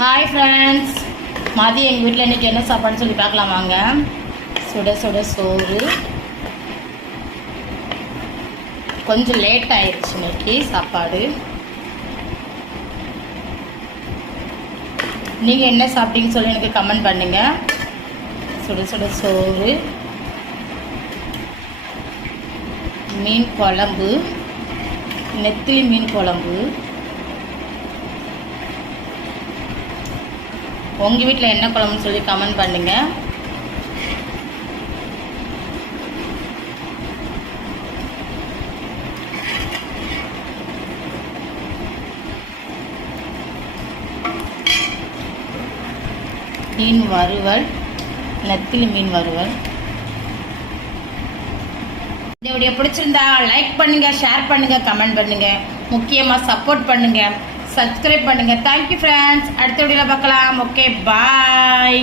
Hi friends, மதியம் எங்கள் வீட்டில் இன்றைக்கி என்ன சாப்பாடுன்னு சொல்லி பார்க்கலாம் வாங்க. சுட சுட சோறு. கொஞ்சம் லேட் ஆயிடுச்சு இன்னைக்கு சாப்பாடு. நீங்கள் என்ன சாப்பிட்டீங்கன்னு சொல்லி எனக்கு கமெண்ட் பண்ணுங்கள். சுட சுட சோறு, மீன் குழம்பு, நெத்திலி மீன் குழம்பு. உங்கள் வீட்டில் என்ன குழம்புன்னு சொல்லி கமெண்ட் பண்ணுங்க. மீன் வறுவல், நெத்திலி மீன் வறுவல். இந்த வீடியோ பிடிச்சிருந்தா லைக் பண்ணுங்க, ஷேர் பண்ணுங்க, கமெண்ட் பண்ணுங்க, முக்கியமாக சப்போர்ட் பண்ணுங்க, சப்ஸ்கிரைப் பண்ணுங்க. Thank you friends. அடுத்த வீடியோவில் பார்க்கலாம். ஓகே, பாய்.